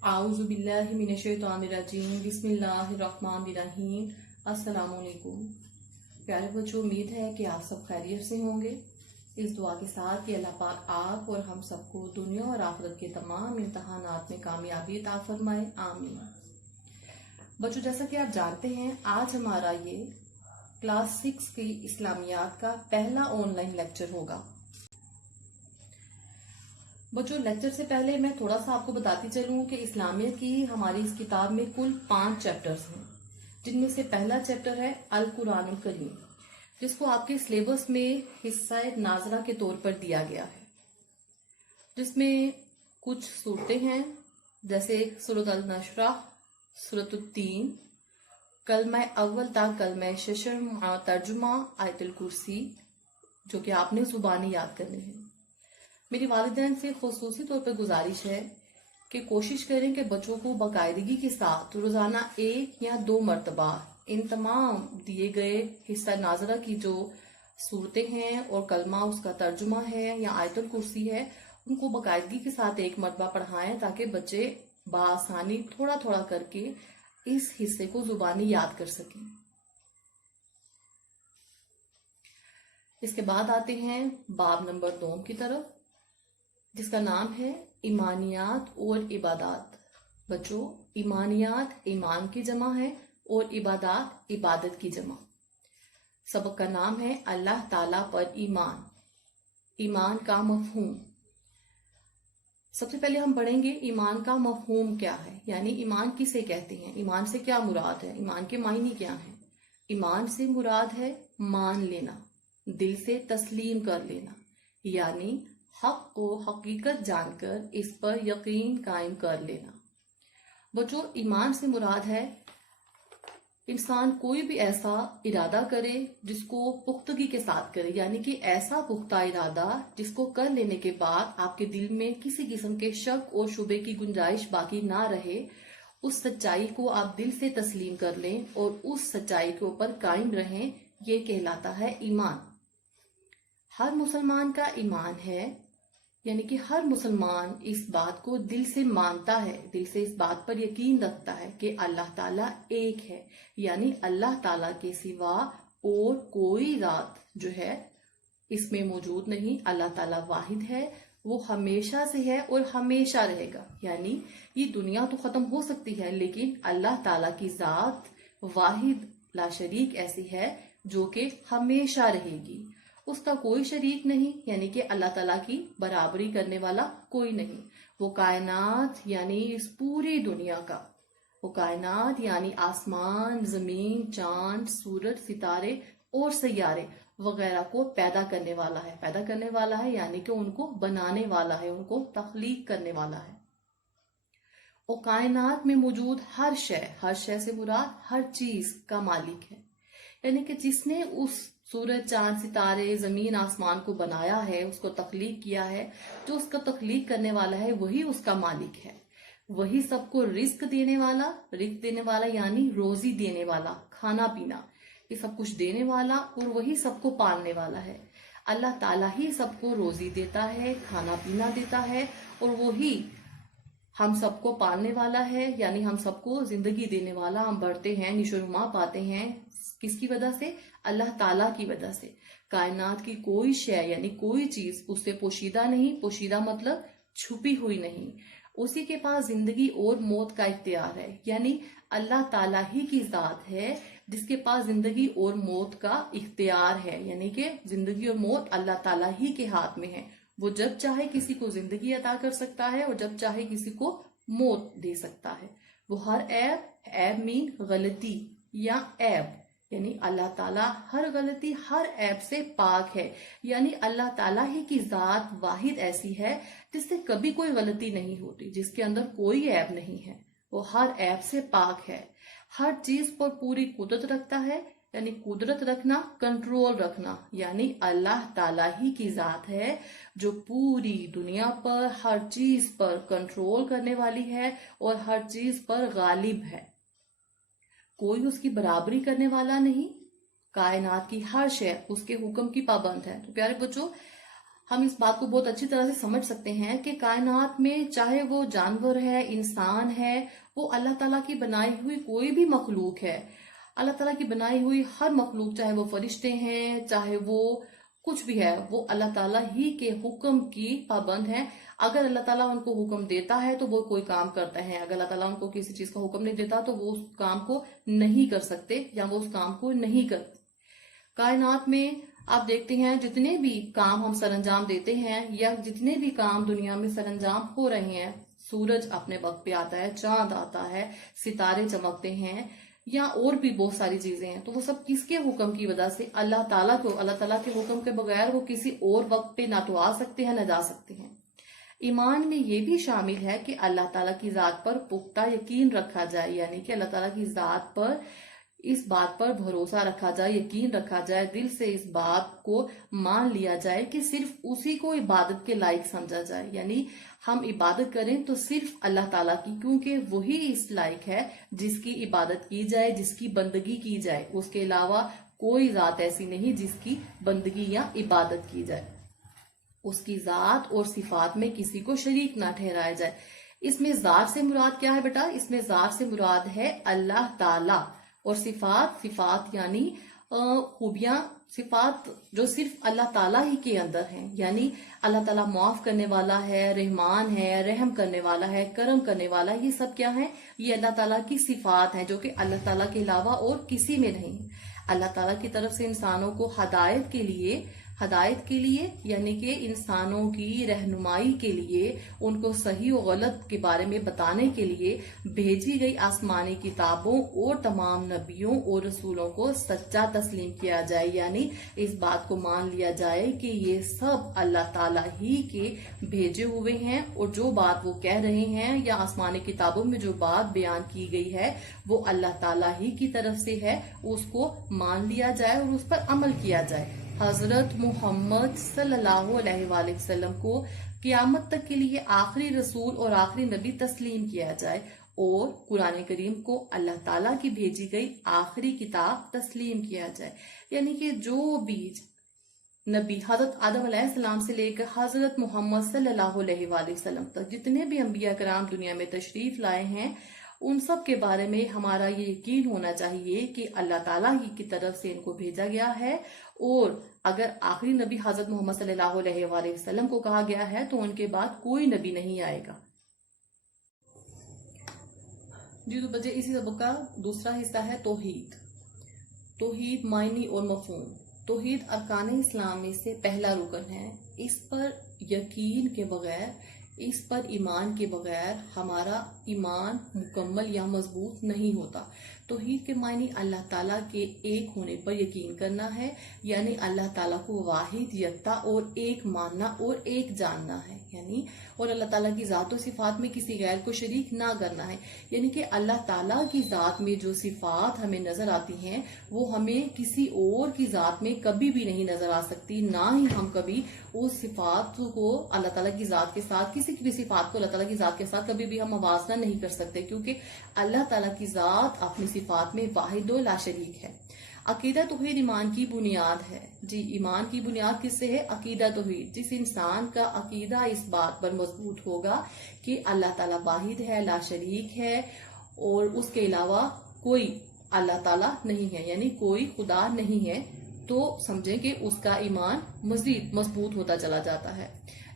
आऊज़ु बिल्लाहि मिनश्शैतानिर्रजीम बिस्मिल्लाहिर्रहमानिर्रहीम। अस्सलाम वालेकुम। प्यारे बच्चों, उम्मीद है कि आप सब खैरियत से होंगे। इस दुआ के साथ कि अल्लाह पाक आप और हम सबको दुनिया और आखिरत के तमाम इम्तहानात में कामयाबी अता फरमाए, आमीन। बच्चों, जैसा कि आप जानते हैं, आज हमारा ये क्लास 6 की इस्लामियात का पहला ऑनलाइन लेक्चर होगा। बच्चों, लेक्चर से पहले मैं थोड़ा सा आपको बताती चलूं कि इस्लामियत की हमारी इस किताब में कुल 5 चैप्टर्स हैं, जिनमें से पहला चैप्टर है अल कुरानुल करीम, जिसको आपके सिलेबस में हिस्सा नाजरा के तौर पर दिया गया है, जिसमें कुछ सूरतें हैं जैसे सूरत अल नशरा, सूरत तीन, कलमा अव्वल ता कलमा शशर तर्जुमा आयतुल कुर्सी, जो कि आपने जुबानी याद करनी है। मेरी वालिदैन से खुसूसी तौर पर गुजारिश है कि कोशिश करें कि बच्चों को बाकायदगी के साथ रोजाना 1 या 2 मरतबा इन तमाम दिए गए हिस्सा नाजरा की जो सूरतें हैं और कलमा उसका तर्जुमा है या आयतुल कुर्सी है, उनको बाकायदगी के साथ 1 मरतबा पढ़ाएं, ताकि बच्चे बासानी थोड़ा थोड़ा करके इस हिस्से को जुबानी याद कर सकें। इसके बाद आते हैं बाब नंबर 2 की तरफ, जिसका नाम है ईमानियात और इबादत। बच्चों, ईमानियात ईमान की जमा है और इबादत इबादत की जमा। सबक का नाम है अल्लाह ताला पर ईमान, ईमान का मफहूम। सबसे पहले हम पढ़ेंगे ईमान का मफहूम क्या है, यानी ईमान किसे कहते हैं, ईमान से क्या मुराद है, ईमान के मायने क्या हैं। ईमान से मुराद है मान लेना, दिल से तस्लीम कर लेना, यानी हक को हकीकत जानकर इस पर यकीन कायम कर लेना। बच्चों, ईमान से मुराद है इंसान कोई भी ऐसा इरादा करे जिसको पुख्तगी के साथ करे, यानी कि ऐसा पुख्ता इरादा जिसको कर लेने के बाद आपके दिल में किसी किस्म के शक और शुबे की गुंजाइश बाकी ना रहे। उस सच्चाई को आप दिल से तस्लीम कर लें और उस सच्चाई के ऊपर कायम रहें, ये कहलाता है ईमान। हर मुसलमान का ईमान है, यानी कि हर मुसलमान इस बात को दिल से मानता है, दिल से इस बात पर यकीन रखता है कि अल्लाह ताला एक है, यानी अल्लाह ताला के सिवा और कोई रात जो है इसमें मौजूद नहीं। अल्लाह ताला वाहिद है, वो हमेशा से है और हमेशा रहेगा। यानी ये दुनिया तो खत्म हो सकती है, लेकिन अल्लाह ताला की जात वाहिद ला शरीक ऐसी है जो कि हमेशा रहेगी। उसका कोई शरीक नहीं, यानी कि अल्लाह ताला की बराबरी करने वाला कोई नहीं। वो कायनात यानी इस पूरी दुनिया का, वो कायनात यानी आसमान, जमीन, चांद, सूरज, सितारे और सैयारे वगैरह को पैदा करने वाला है। पैदा करने वाला है यानी कि उनको बनाने वाला है, उनको तख्लीक करने वाला है। और कायनात में मौजूद हर शय से मुराद हर चीज का मालिक है, यानी कि जिसने उस सूरज, चांद, सितारे, जमीन, आसमान को बनाया है, उसको तख्लीक किया है, जो उसका तख्लीक करने वाला है वही उसका मालिक है। वही सबको रिस्क देने वाला यानी रोजी देने वाला, खाना पीना, ये सब कुछ देने वाला, और वही सबको पालने वाला है। अल्लाह ताला ही सबको रोजी देता है, खाना पीना देता है, और वही हम सबको पालने वाला है, यानी हम सबको जिंदगी देने वाला। हम बढ़ते हैं, निशोनुमा पाते हैं, किसकी वजह से? अल्लाह ताला की वजह से। कायनात की कोई शय यानी कोई चीज उससे पोशीदा नहीं, पोशीदा मतलब छुपी हुई नहीं। उसी के पास जिंदगी और मौत का इख्तियार है, यानी अल्लाह ताला ही की जात है जिसके पास जिंदगी और मौत का इख्तियार है, यानी कि जिंदगी और मौत अल्लाह ताला ही के हाथ में है। वो जब चाहे किसी को जिंदगी अता कर सकता है और जब चाहे किसी को मौत दे सकता है। वो हर ऐब मीन गलती या ऐब, यानी अल्लाह ताला हर गलती, हर ऐब से पाक है, यानी अल्लाह ताला ही की जात वाहिद ऐसी है जिससे कभी कोई गलती नहीं होती, जिसके अंदर कोई ऐब नहीं है। वो हर ऐब से पाक है, हर चीज पर पूरी कुदरत रखता है, यानी कुदरत रखना, कंट्रोल रखना, यानी अल्लाह ताला ही की जात है जो पूरी दुनिया पर हर चीज पर कंट्रोल करने वाली है और हर चीज पर गालिब है। कोई उसकी बराबरी करने वाला नहीं। कायनात की हर शय उसके हुक्म की पाबंद है। तो प्यारे बच्चों, ہم اس بات کو بہت اچھی طرح سے سمجھ سکتے ہیں کہ کائنات میں چاہے وہ جانور ہے، انسان ہے، وہ اللہ تعالیٰ کی بنائی ہوئی کوئی بھی مخلوق ہے، اللہ تعالیٰ کی بنائی ہوئی ہر مخلوق، چاہے وہ فرشتے ہیں، چاہے وہ کچھ بھی ہے، وہ اللہ تعالیٰ ہی کے حکم کی پابند ہے۔ اگر اللہ تعالیٰ ان کو حکم دیتا ہے تو وہ کوئی کام کرتے ہیں، اگر اللہ تعالیٰ ان کو کسی چیز کا حکم نہیں دیتا تو وہ اس کام کو نہیں کر سکتے یا وہ اس کام کو نہیں کرتے۔ کائنات میں آپ دیکھتے ہیں جتنے بھی کام ہم سر انجام دیتے ہیں یا جتنے بھی کام دنیا میں سر انجام ہو رہے ہیں، سورج اپنے وقت پہ آتا ہے، چاند آتا ہے، ستارے چمکتے ہیں یا اور بھی بہت ساری چیزیں ہیں، تو وہ سب کس کے حکم کی وجہ سے؟ اللہ تعالیٰ کے حکم کے بغیر وہ کسی اور وقت پہ نہ تو آ سکتے ہیں نہ جا سکتے ہیں۔ ایمان میں یہ بھی شامل ہے کہ اللہ تعالیٰ کی ذات پر پختہ یقین رکھا جائے، یعنی کہ اللہ تعالیٰ کی ذات پر اس بات پر بھروسہ رکھا جائے، یقین رکھا جائے، دل سے اس بات کو مان لیا جائے کہ صرف اسی کو عبادت کے لائق سمجھا جائے، یعنی ہم عبادت کریں تو صرف اللہ تعالیٰ کی، کیونکہ وہی اس لائق ہے جس کی عبادت کی جائے، جس کی بندگی کی جائے، اس کے علاوہ کوئی ذات ایسی نہیں جس کی بندگی یا عبادت کی جائے۔ اس کی ذات اور صفات میں کسی کو شریک نہ ٹھہرایا جائے۔ اس میں ذات سے مراد کیا ہے بیٹا؟ اس میں ذات سے مراد ہے اللہ تعالیٰ، اور صفات یعنی خوبیاں، صفات جو صرف اللہ تعالیٰ ہی کے اندر ہیں، یعنی اللہ تعالیٰ معاف کرنے والا ہے، رحمان ہے، رحم کرنے والا ہے، کرم کرنے والا ہے، یہ سب کیا ہے؟ یہ اللہ تعالیٰ کی صفات ہیں جو کہ اللہ تعالیٰ کے علاوہ اور کسی میں نہیں۔ اللہ تعالیٰ کی طرف سے انسانوں کو ہدایت کے لیے یعنی کہ انسانوں کی رہنمائی کے لیے، ان کو صحیح و غلط کے بارے میں بتانے کے لیے بھیجی گئی آسمانی کتابوں اور تمام نبیوں اور رسولوں کو سچا تسلیم کیا جائے، یعنی اس بات کو مان لیا جائے کہ یہ سب اللہ تعالیٰ ہی کے بھیجے ہوئے ہیں، اور جو بات وہ کہہ رہے ہیں یا آسمانی کتابوں میں جو بات بیان کی گئی ہے وہ اللہ تعالیٰ ہی کی طرف سے ہے، اس کو مان لیا جائے اور اس پر عمل کیا جائے۔ حضرت محمد صلی اللہ علیہ وآلہ وسلم کو قیامت تک کے لیے آخری رسول اور آخری نبی تسلیم کیا جائے، اور قرآن کریم کو اللہ تعالیٰ کی بھیجی گئی آخری کتاب تسلیم کیا جائے، یعنی کہ جو بیج نبی حضرت آدم علیہ السلام سے لے کر حضرت محمد صلی اللہ علیہ وآلہ وسلم تک جتنے بھی انبیاء کرام دنیا میں تشریف لائے ہیں، ان سب کے بارے میں ہمارا یہ یقین ہونا چاہیے کہ اللہ تعالیٰ ہی کی طرف سے ان کو بھیجا گیا ہے، اور اگر آخری نبی حضرت محمد صلی اللہ علیہ وآلہ وسلم کو کہا گیا ہے تو ان کے بعد کوئی نبی نہیں آئے گا۔ جی تو بچے، اسی سبق کا دوسرا حصہ ہے توحید۔ توحید معنی اور مفہوم۔ توحید ارکان اسلام میں سے پہلا رکن ہے۔ اس پر یقین کے بغیر، اس پر ایمان کے بغیر ہمارا ایمان مکمل یا مضبوط نہیں ہوتا۔ توحید کے معنی اللہ تعالیٰ کے ایک ہونے پر یقین کرنا ہے، یعنی اللہ تعالیٰ کو واحد، یکتا اور ایک ماننا اور ایک جاننا ہے، یعنی اور اللہ تعالیٰ کی ذات و صفات میں کسی غیر کو شریک نہ کرنا ہے، یعنی کہ اللہ تعالیٰ کی ذات میں جو صفات ہمیں نظر آتی ہیں وہ ہمیں کسی اور کی ذات میں کبھی بھی نہیں نظر آ سکتی، نہ ہی ہم کبھی اس صفات کو اللہ تعالیٰ کی ذات کے ساتھ، کسی بھی صفات کو اللہ تعالیٰ کی ذات کے ساتھ کبھی بھی ہم موازنہ نہیں کر سکتے، کیونکہ اللہ تعالیٰ کی ذات اپنی صفات میں واحد و لا شریک ہے۔ عقیدہ توحید ایمان کی بنیاد ہے۔ جی، ایمان کی بنیاد کس سے ہے؟ عقیدہ توحید۔ جس انسان کا عقیدہ اس بات پر مضبوط ہوگا کہ اللہ تعالیٰ واحد ہے، لا شریک ہے، اور اس کے علاوہ کوئی اللہ تعالیٰ نہیں ہے، یعنی کوئی خدا نہیں ہے، تو سمجھیں کہ اس کا ایمان مزید مضبوط ہوتا چلا جاتا ہے۔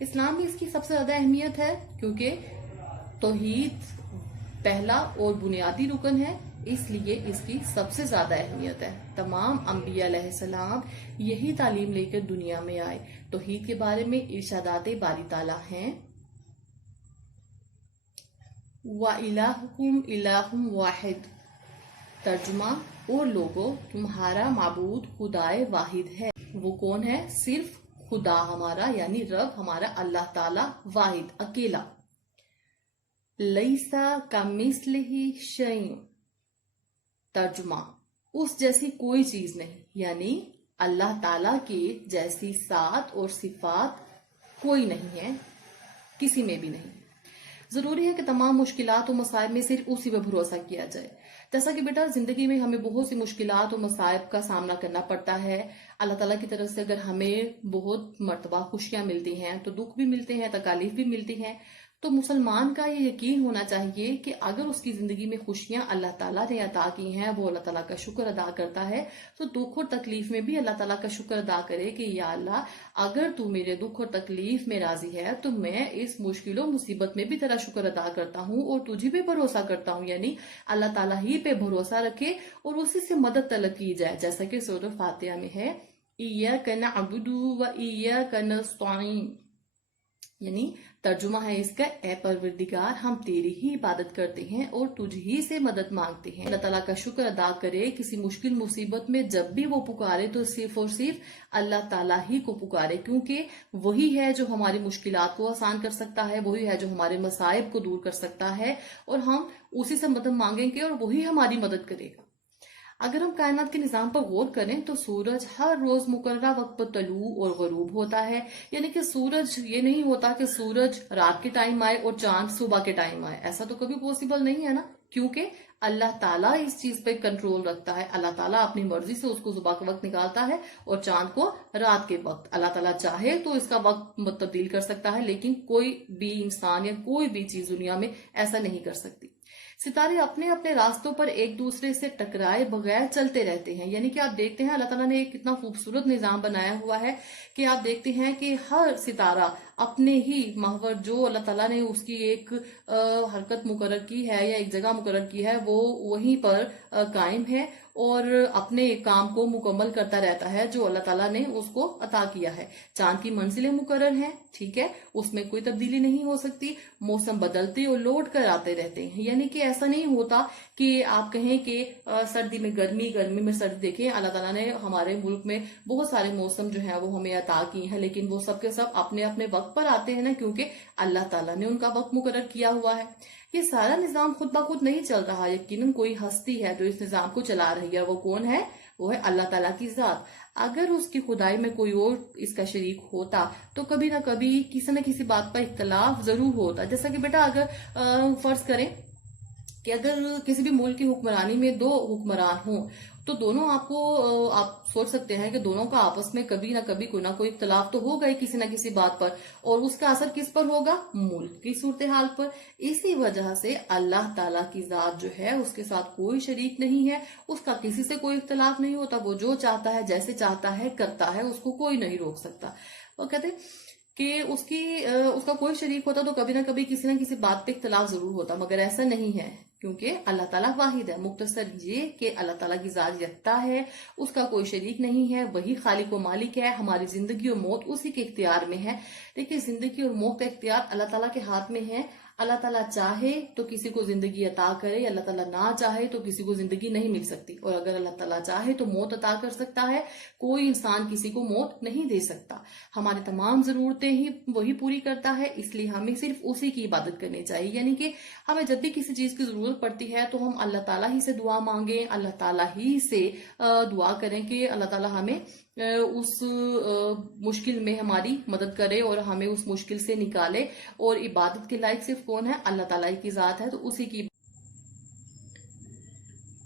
اسلام میں اس کی سب سے زیادہ اہمیت ہے، کیونکہ توحید پہلا اور بنیادی رکن ہے، اس لیے اس کی سب سے زیادہ اہمیت ہے۔ تمام انبیاء علیہ السلام یہی تعلیم لے کر دنیا میں آئے۔ توحید کے بارے میں ارشادات باری تعالیٰ ہیں، وَإِلَٰهُكُمْ إِلَٰهٌ وَاحِدٌ، ترجمہ، اور لوگوں تمہارا معبود خدائے واحد ہے۔ وہ کون ہے؟ صرف خدا ہمارا، یعنی رب ہمارا اللہ تعالیٰ واحد، اکیلا۔ لیسا کمثلہ شیء، ترجمہ، اس جیسی کوئی چیز نہیں، یعنی اللہ تعالیٰ کی جیسی ذات اور صفات کوئی نہیں ہے، کسی میں بھی نہیں۔ जरूरी है कि तमाम मुश्किलात और मसाइब में सिर्फ उसी पर भरोसा किया जाए। जैसा कि बेटा जिंदगी में हमें बहुत सी मुश्किलात और मसाइब का सामना करना पड़ता है। अल्लाह ताला की तरफ से अगर हमें बहुत मर्तबा खुशियां मिलती हैं तो दुख भी मिलते हैं, तकालीफ भी मिलती हैं। तो मुसलमान का ये यकीन होना चाहिए कि अगर उसकी जिंदगी में खुशियां अल्लाह ताला ने अता की हैं, वो अल्लाह ताला का शुक्र अदा करता है, तो दुख और तकलीफ में भी अल्लाह ताला का शुक्र अदा करे कि या अल्लाह, अगर तू मेरे दुख और तकलीफ में राजी है तो मैं इस मुश्किलों मुसीबत में भी तेरा शुक्र अदा करता हूँ और तुझे भी भरोसा करता हूँ। यानी अल्लाह ताला ही पे भरोसा रखे और उसी से मदद तलब की जाए, जैसा कि सूरह फातिहा में है, इय्याका नअबुदु व इय्याका नस्तईन। यानी तर्जुमा है इसका, ए परवरदिगार, हम तेरी ही इबादत करते हैं और तुझ ही से मदद मांगते हैं। अल्लाह ताला का शुक्र अदा करे, किसी मुश्किल मुसीबत में जब भी वो पुकारे तो सिर्फ और सिर्फ अल्लाह ताला ही को पुकारे, क्योंकि वही है जो हमारी मुश्किलात को आसान कर सकता है, वही है जो हमारे मसाइब को दूर कर सकता है और हम उसी से मदद मांगेंगे और वही हमारी मदद करेगा। अगर हम कायनात के निजाम पर गौर करें तो सूरज हर रोज मुकर्ररा वक्त पर तलू और गरूब होता है। यानी कि सूरज, ये नहीं होता कि सूरज रात के टाइम आए और चांद सुबह के टाइम आए, ऐसा तो कभी पॉसिबल नहीं है ना, क्योंकि अल्लाह ताला इस चीज पे कंट्रोल रखता है। अल्लाह ताला अपनी मर्जी से उसको सुबह के वक्त निकालता है और चांद को रात के वक्त। अल्लाह ताला चाहे तो इसका वक्त तब्दील कर सकता है, लेकिन कोई भी इंसान या कोई भी चीज दुनिया में ऐसा नहीं कर सकती। सितारे अपने अपने रास्तों पर एक दूसरे से टकराए बगैर चलते रहते हैं। यानी कि आप देखते हैं अल्लाह ताला ने एक कितना खूबसूरत निजाम बनाया हुआ है कि आप देखते हैं कि हर सितारा अपने ही महवर, जो अल्लाह ताला ने उसकी एक हरकत मुकर्रर की है या एक जगह मुकर्रर की है, वो वहीं पर कायम है और अपने काम को मुकम्मल करता रहता है जो अल्लाह ताला ने उसको अता किया है। चांद की मंजिलें मुकर्रर हैं, ठीक है, उसमें कोई तब्दीली नहीं हो सकती। मौसम बदलते और लौट कर आते रहते हैं। यानी कि ऐसा नहीं होता कि आप कहें कि सर्दी में गर्मी, गर्मी में सर्दी। देखें अल्लाह ताला ने हमारे मुल्क में बहुत सारे मौसम जो है वो हमें अता किए हैं, लेकिन वो सब के सब अपने अपने वक्त पर आते हैं ना, क्योंकि अल्लाह ताला ने उनका वक्त मुकर्रर किया हुआ है। ये सारा निजाम खुद ब खुद नहीं चल रहा, यकीनन कोई हस्ती है जो इस निजाम को चला रही है। वो कौन है? वो है अल्लाह ताला की जात। अगर उसकी खुदाई में कोई और इसका शरीक होता तो कभी ना कभी किसी न किसी बात पर इख्तलाफ जरूर होता। जैसा कि बेटा अगर फर्ज करें कि अगर किसी भी मुल्क की हुक्मरानी में दो हुक्मरान हों तो दोनों आप सोच सकते हैं कि दोनों का आपस में कभी ना कभी कोई ना कोई इख्तलाफ तो होगा ही किसी ना किसी बात पर, और उसका असर किस पर होगा? मुल्क की सूरत हाल पर। इसी वजह से अल्लाह ताला की जात जो है उसके साथ कोई शरीक नहीं है, उसका किसी से कोई इख्तलाफ नहीं होता। वो जो चाहता है, जैसे चाहता है करता है, उसको कोई नहीं रोक सकता। वो कहते कि उसका कोई शरीक होता तो कभी ना कभी किसी ना किसी बात पे इख्तलाफ जरूर होता, मगर ऐसा नहीं है क्योंकि अल्लाह ताला वाहिद है। मुख्तसर ये कि अल्लाह ताला की जात यकता है, उसका कोई शरीक नहीं है, वही खालिक व मालिक है। हमारी जिंदगी और मौत उसी के इख्तियार में है। देखिए जिंदगी और मौत का इख्तियार अल्लाह ताला के हाथ में है। अल्लाह ताला चाहे तो किसी को जिंदगी अता करे, अल्लाह ताला ना चाहे तो किसी को जिंदगी नहीं मिल सकती, और अगर अल्लाह ताला चाहे तो मौत अता कर सकता है। कोई इंसान किसी को मौत नहीं दे सकता। हमारी तमाम जरूरतें ही वही पूरी करता है, इसलिए हमें सिर्फ उसी की इबादत करनी चाहिए। यानी कि हमें जब भी किसी चीज की जरूरत पड़ती है तो हम अल्लाह ताला ही से दुआ मांगे, अल्लाह ताला ही से दुआ करें कि अल्लाह ताला हमें उस मुश्किल में हमारी मदद करे और हमें उस मुश्किल से निकाले। और इबादत के लायक सिर्फ कौन है? अल्लाह ताला की जात है, तो उसी की।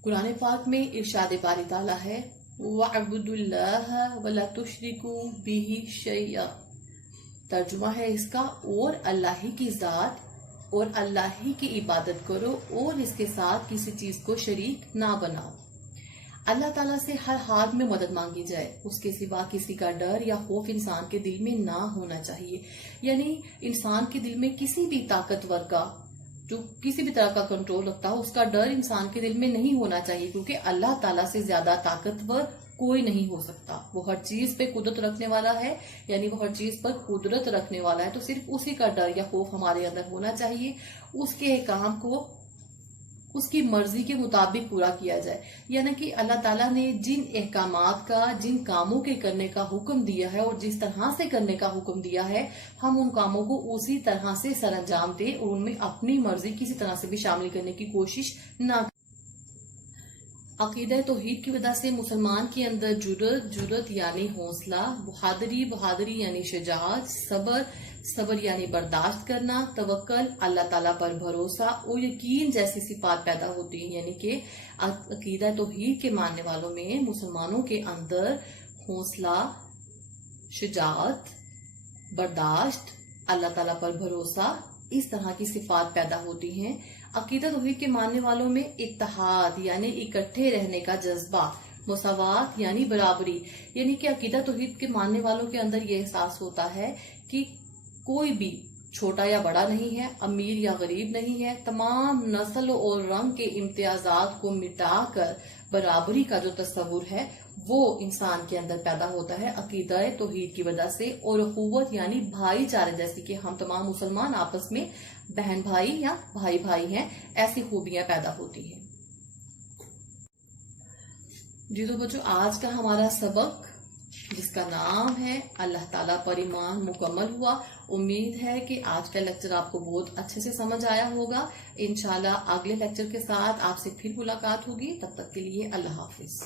कुरान पाक में इरशाद बारी ताला है, वअब्दुल्लाह वला तुशरिकू बिही शैया। तर्जुमा है इसका, और अल्लाह ही की जात और अल्लाह ही की इबादत करो और इसके साथ किसी चीज को शरीक ना बनाओ। अल्लाह ताला से हर हाल में मदद मांगी जाए, उसके सिवा किसी का डर या खौफ इंसान के दिल में ना होना चाहिए। यानी इंसान के दिल में किसी भी ताकतवर का, जो किसी भी तरह का कंट्रोल रखता हो, उसका डर इंसान के दिल में नहीं होना चाहिए, क्योंकि अल्लाह ताला से ज्यादा ताकतवर कोई नहीं हो सकता। वो हर चीज पे कुदरत रखने वाला है, यानी वो हर चीज पर कुदरत रखने वाला है, तो सिर्फ उसी का डर या खौफ हमारे अंदर होना चाहिए। उसके काम को उसकी मर्जी के मुताबिक पूरा किया जाए। यानी कि अल्लाह ताला ने जिन अहकामात का, जिन कामों के करने का हुक्म दिया है और जिस तरह से करने का हुक्म दिया है, हम उन कामों को उसी तरह से सरअंजाम दें और उनमें अपनी मर्जी किसी तरह से भी शामिल करने की कोशिश ना करें। अकीदा तौहीद की वजह से मुसलमान के अंदर जुर्रत यानी हौसला, बहादुरी यानी शुजाअत, सबर यानी बर्दाश्त करना, तवक्कल अल्लाह ताला पर भरोसा और यकीन जैसी सिफात पैदा होती है। यानी कि अकीदा तौहीद के मानने वालों में मुसलमानों के अंदर हौसला, शुजाअत, बर्दाश्त, अल्लाह ताला पर भरोसा, इस तरह की सिफात पैदा होती हैं। अकीदा तौहीद के मानने वालों में इत्तेहाद यानी इकट्ठे रहने का जज्बा, मुसावात यानी बराबरी, यानी कि अकीदा तौहीद के मानने वालों के अंदर ये एहसास होता है कि कोई भी छोटा या बड़ा नहीं है, अमीर या गरीब नहीं है, तमाम नस्ल और रंग के इम्तियाजात को मिटाकर बराबरी का जो तस्वुर है वो इंसान के अंदर पैदा होता है अकीदा तौहीद की वजह से। और अखुवत यानी भाईचारे, जैसे कि हम तमाम मुसलमान आपस में बहन भाई या भाई भाई हैं, ऐसी खूबियां पैदा होती हैं। जी तो बच्चों, आज का हमारा सबक जिसका नाम है अल्लाह ताला पर ईमान मुकम्मल हुआ। उम्मीद है कि आज का लेक्चर आपको बहुत अच्छे से समझ आया होगा। इंशाल्लाह अगले लेक्चर के साथ आपसे फिर मुलाकात होगी। तब तक के लिए अल्लाह हाफिज।